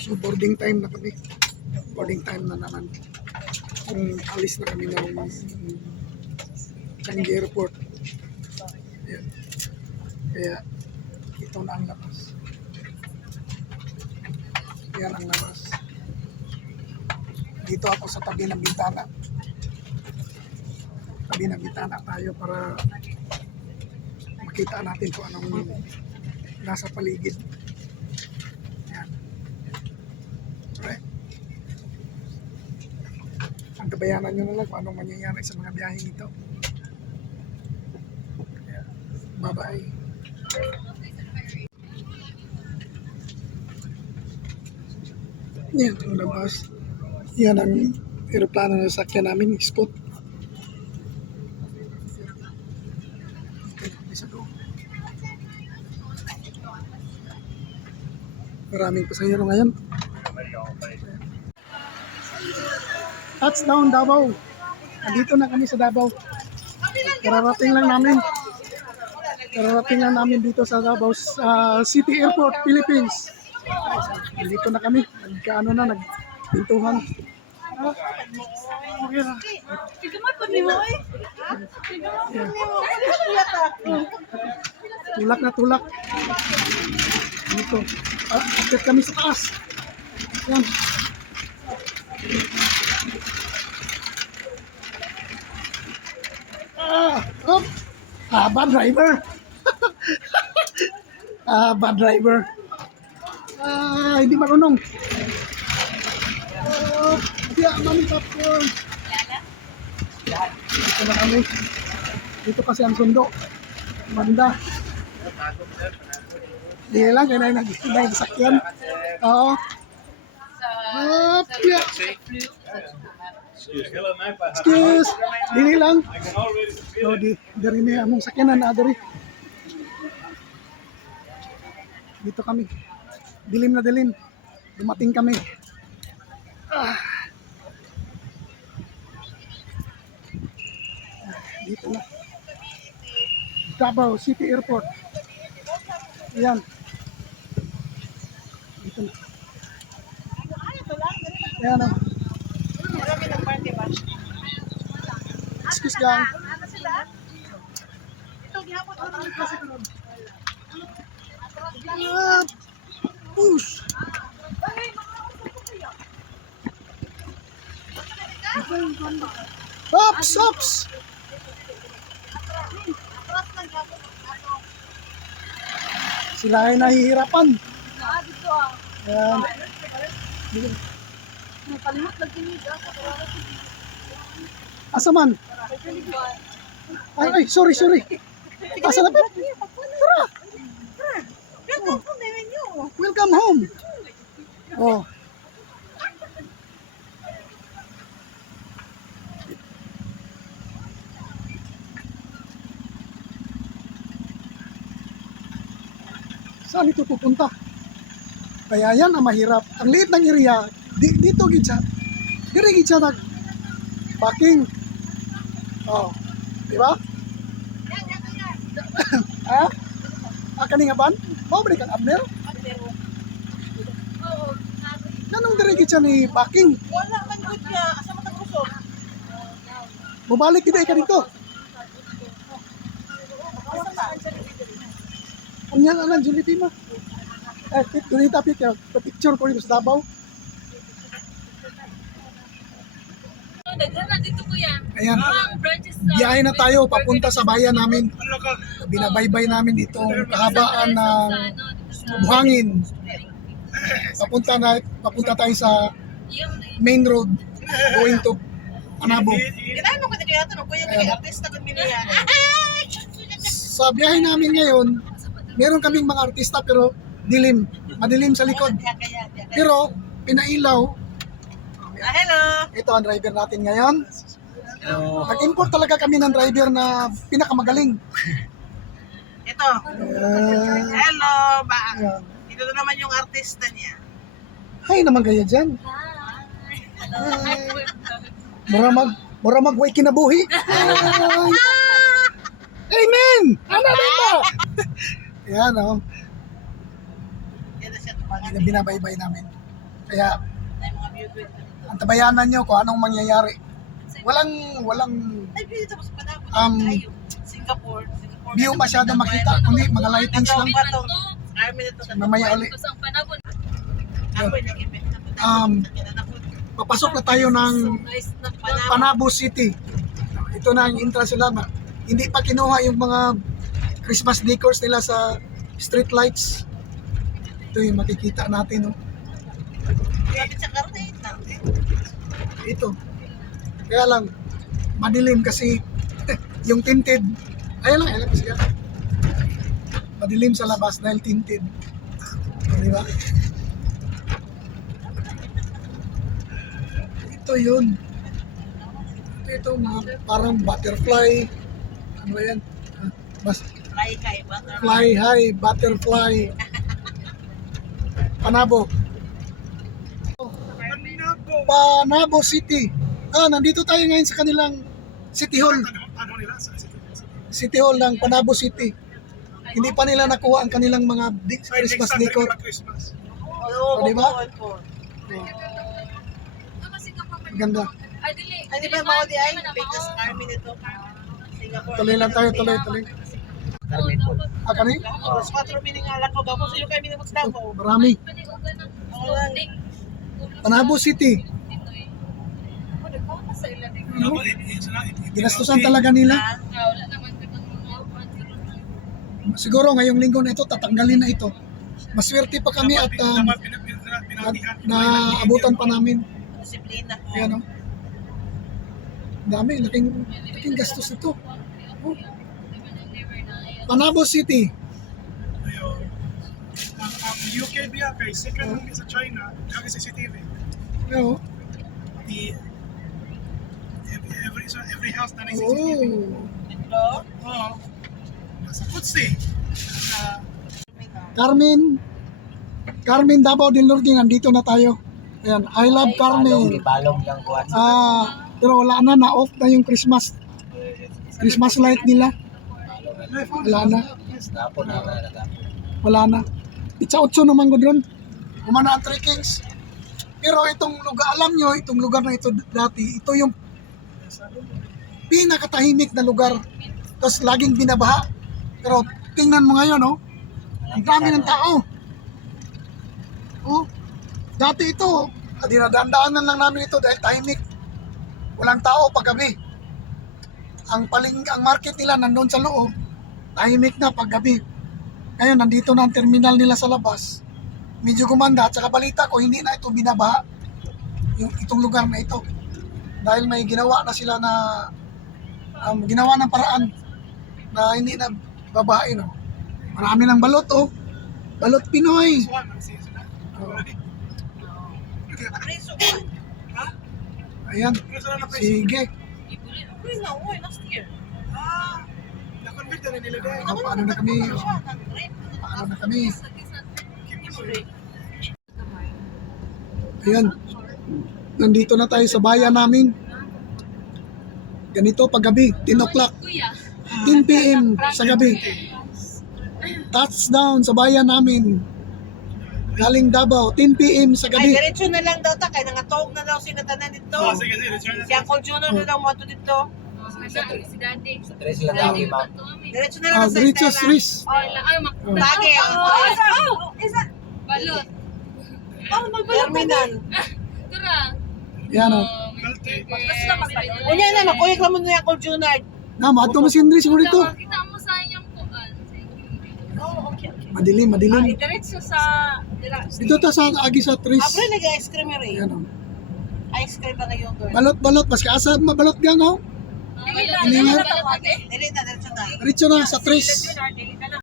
So boarding time na kami. Boarding time na naman. Alis na kami ng Changi Airport. Ayan. Kaya ito na ang labas. Yan ang labas. Dito ako sa tabi ng bintana. Tabi ng bintana tayo para makita natin kung anong nasa paligid. Yan. Alright. Ang kabayanan nyo na lang kung anong mangyayari sa mga biyaheng ito. Yan. Bye-bye. Yan ang labas. Yan ang aeroplano na sakyan namin, Scoot. Maraming pasahero ngayon. Touchdown Davao. Andito na kami sa Davao. Kararating lang namin dito sa Davao City Airport, Philippines. Andito na kami. Nagkaano na, nagpintuhan. Okay na. Tulak na tulak. Dito. Akit kami sa taas. Yan. Hop. Bad driver. Bad driver. Hindi marunong. Kaya mami popcorn. Dito na kami. Dito kasi ang sundo. Banda. Hindi lang, kaya nagsakyan. Oo. Yeah. Excuse. Dili lang. So, dari na among sakyanan na dari. Dito kami. Dilim na dilim. Dumating kami. Dito na. Davao City Airport. Ayan. Dito na. Ayan o. Excuse gang. Push. Ops, ops. Sila ay nahihirapan. Ayan. Asa man? Ay, sorry. Asa na ba? Tara. Welcome home. Oh. Saan ito pupunta? Kaya yan ang mahirap. Ang liit ng area, dito gid siya. Dire gid siya parking. Oh. Di ba? Ha? Kani nga ban? Mao ba kang abner? Nanong dire gid siya ni parking? Wala man gud niya asa man tag-usog. Mubalik gid ka dito. Unya na lang Julie Tima. Dunita picture ko dito sa Davao. Ayan. Biyahe na tayo papunta sa bayan namin. Binabaybay namin itong kahabaan ng buhangin. Papunta tayo sa main road going to Anabo. Kita mo ko dito no kuya kay artista gud mi niya. Sa biyahe namin ngayon, meron kaming mga artista pero madilim sa likod. Pero pinailaw. Hello. Ito ang driver natin ngayon. Nag-import talaga kami ng driver na pinakamagaling. Ito. Hello ba. Ayan. Ito na naman yung artista niya. Hay naman kaya dyan. Mura mag-way kinabuhi. Ay. Amen! Ano ba? Yan o. Yan na siya tumangan. Binabaybay namin. Kaya Ay, mga view good. antabayanan nyo kung anong mangyayari. Walang Ay, dito sa Panabo. Um, Singapore. view masyado makita, kundi mga lightings lang. Army na to. Mamaya uli. Kusang panabon. Ako yung nag-ibig. Papasok na tayo ng Nice na Panabo City. Ito na ang entrance nila. Hindi pa kinuha yung mga Christmas decors nila sa street lights. Ito yung makikita natin. No? Lapit sa karne lang. Ito. Kaya lang, madilim kasi yung tinted. Ayan lang siya. Madilim sa labas dahil tinted. Di ba? Ito yun. Ito mga parang butterfly. Ano ba yan? Fly kay ba? Fly high, butterfly. Panabo. Panabo City. Nandito tayo ngayon sa kanilang City Hall. City Hall ng Panabo City. Hindi pa nila nakuha ang kanilang mga Christmas decor. Oo, di ba? oo. Ganda. Ay, dili. Ay, di ba mga di ay? Because army nito. Singapore. Tuloy lang tayo, tuloy. Kani? Tapos 4 mining alak ko. Gapos yun kayo minimos daw ko. Marami. Oo lang. Panabo City. Ano? Ginastusan talaga nila. Wala naman kitang mga Siguro ngayong linggo na ito, tatanggalin na ito. Maswerte pa kami at naabutan pa namin. Disiplina. Ayan o. Dami, laking gastos ito. Oh. Panabo City. Ang UK biya kay second lang sa China, kami sa CCTV. Ayan o. The every house na nasa Oh. CCTV. Ito. Oo. Nasa Kutsi. Nasa Carmen Davao del Norte, nandito na tayo. Ayan, I love Carmen. Balong lang kuha. Pero wala na-off na yung Christmas light nila. Wala na. Tapon na natapon. Wala na. Itsa 8 naman ko doon. Umana ang 3 Kings. Pero itong lugar, alam nyo, itong lugar na ito dati, ito yung pinakatahimik na lugar. Tapos laging binabaha. Pero tingnan mo ngayon, oh. Ang dami ng tao. Oh. Dati ito, dinadandaanan lang namin ito dahil tahimik. Walang tao paggabi. Ang market nila nandun sa loob. Tahimik na paggabi. Ngayon, nandito na ang terminal nila sa labas. Medyo gumanda at saka balita ko, hindi na ito binabaha. Itong lugar na ito. Dahil may ginawa na sila na ginawa ng paraan na hindi na babae. No? Marami ng balot, oh. Balot Pinoy. Swan, ang siya sila. Oh. Preso. Ayan. Pero sila na presyo. Sige. Preso na, uy, last year. Na-convict na nila dahil. Paano na kami? Oh. Paano na kami? Ayan. Nandito na tayo sa bayan namin. Ganito paggabi, 10 o'clock. Kuya. 10 p.m. sa gabi. Touchdown sa bayan namin. Galing Davao, 10 p.m. sa Ay, gabi. diretso na lang daw ta. Kaya nangatawag na daw sila tanan dito. Oh, sige, return na. Si Uncle Junior na daw mo ito dito. Si Daddy. Sa tres lang kami, ma'am. Diretso na lang sa Diretso Stella. Swiss. Lagi. Balot. Terminal. Tura. Yan o. Unya na, nakuyag naman ni Uncle Junior. Mato mo si Andre siguro ito. Kita mo sa inyong kuan. Madilim. Diretso sa Dito ta sa agi sa Tris. Abre nag-ice cream rin. Yan o. Ice cream pa na yogurt. Balot. Mas kaasa mabalot gang o. Balot. Dili na. Dili na, diretso na. Diretso na sa Tris.